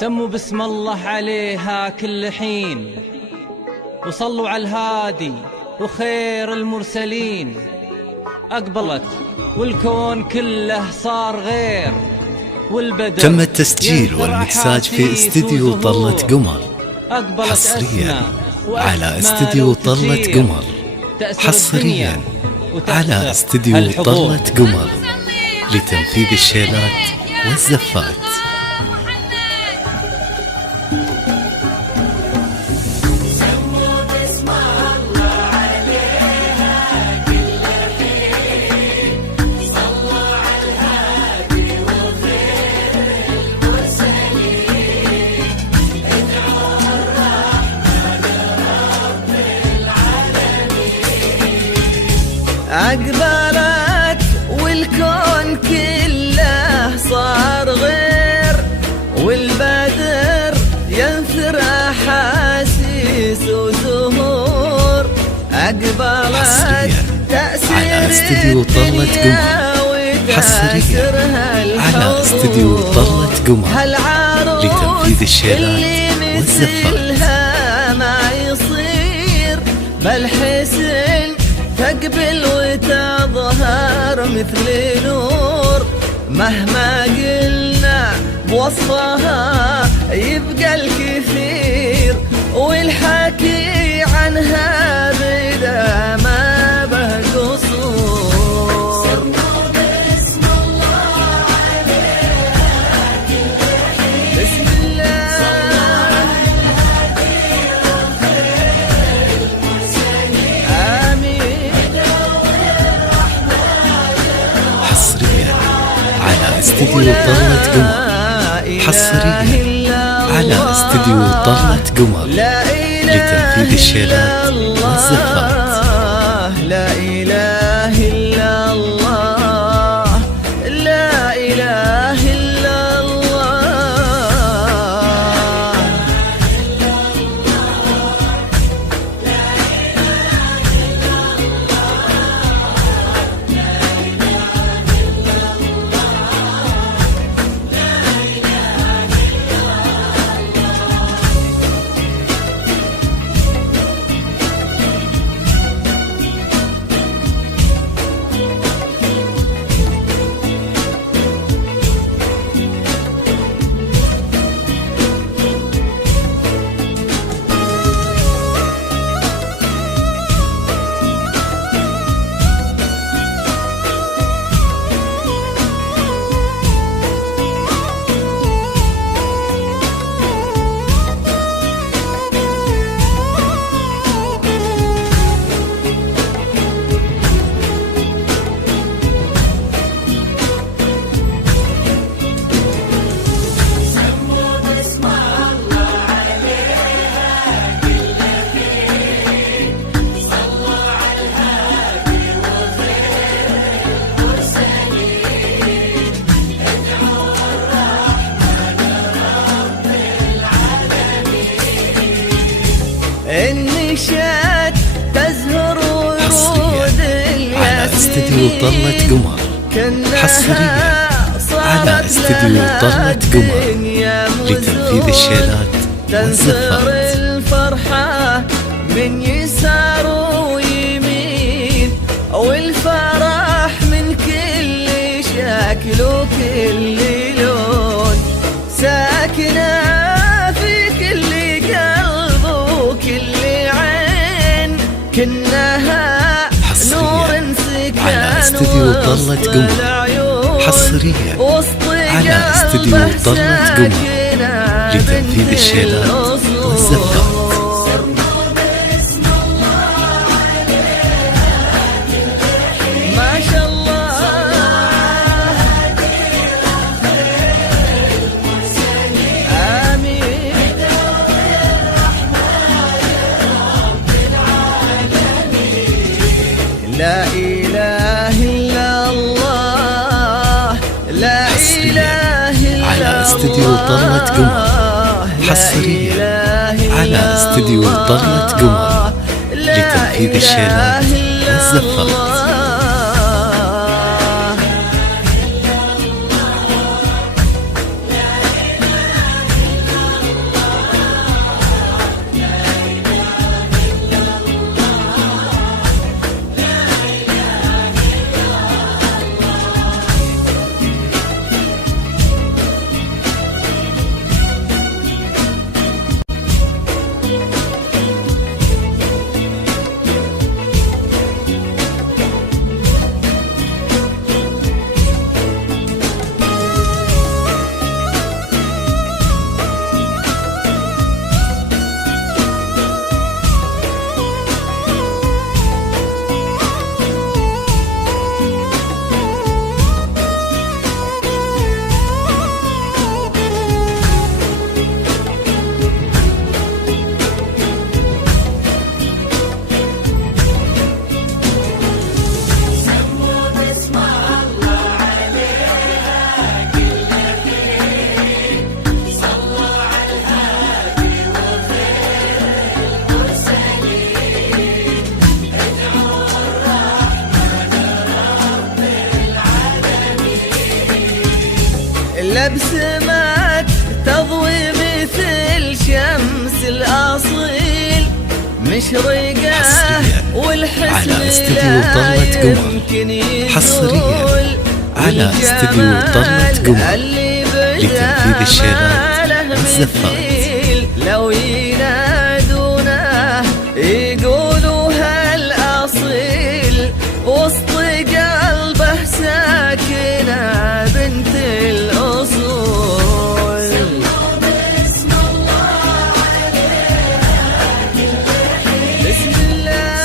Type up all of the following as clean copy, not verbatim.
سموا بسم الله عليها كل حين، وصلوا على الهادي وخير المرسلين. أقبلت والكون كله صار غير، والبدر تم التسجيل والمكساج في استديو طلة قمر حصريا على استديو طلة قمر، حصريا على استديو طلة قمر لتنفيذ الشيلات والزفات. أقبلت والكون كله صار غير، والبدر ينثر أحاسيس وزهور. أقبلت تأثير على استديو طلة قمر، حصريا على استديو طلة قمر لتنفيذ الشيلات والزفات. ما يصير بل حسن تقبل وتظهر مثل نور، مهما قلنا بوصفها يبقى الكثير، والحكي عنها بدا ما به قصور. بسم الله عليها كل حين، بسم الله استديو طلة قمر، حصريا على استديو طلة قمر لتنفيذ الشيلات والزفات. لا إله إلا الله، لا إله إلا الله. النشاط تزهر ورود على استديو طلة قمر، حصريا على استديو طلة قمر لتنفيذ الشيلات والزفات. الفرحة من يسار ويمين، والفرح من كل شكل وكل لون، ساكنة في كل قلب وكل عين، كنها نور سكن على استديو طلة قمر، حصريا على استديو طلة قمر لتنفيذ الشيلات والزفات. ما شاء الله آمين. لا إله إلا الله، لا إله إلا الله. على استديو طلة قمر، حصريا على استديو طلة قمر لتنفيذ الشيلات والزفات. بسمات تضوي مثل شمس الأصيل مشرقة والحسن لا يمكن يزول على استديو طلة قمر لتنفيذ الشيلات والزفات. لو ينادونه يقولوا هالأصيل وسط قلبه ساكنة بنت الأصول. بسم الله بسم الله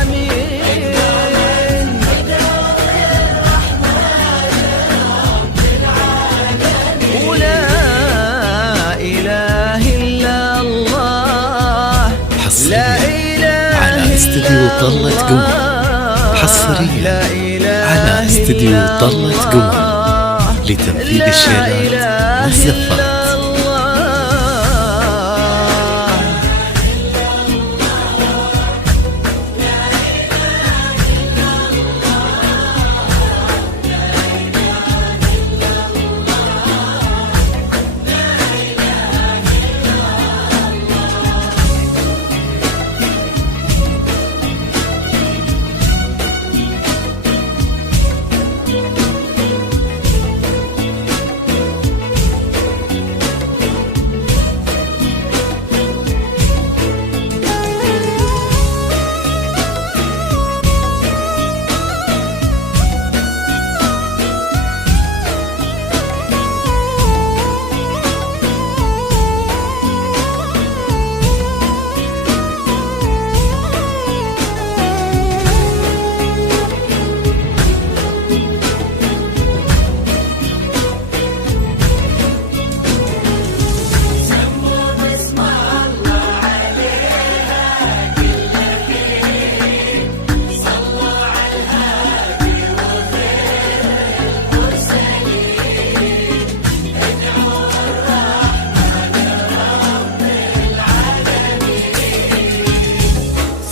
آمين. ولا إله إلا الله على استديو طلة قمر. حصريا على استديو طلة قمر لتنفيذ الشيلات والزفات.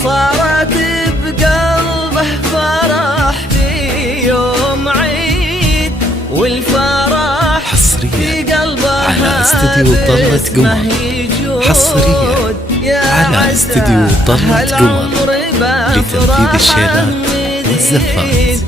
صارت بقلبه فرح في يوم عيد والفرح في قلبه على استديو طلة قمر. حصريا على استديو طلة قمر لتنفيذ الشيلات والزفات.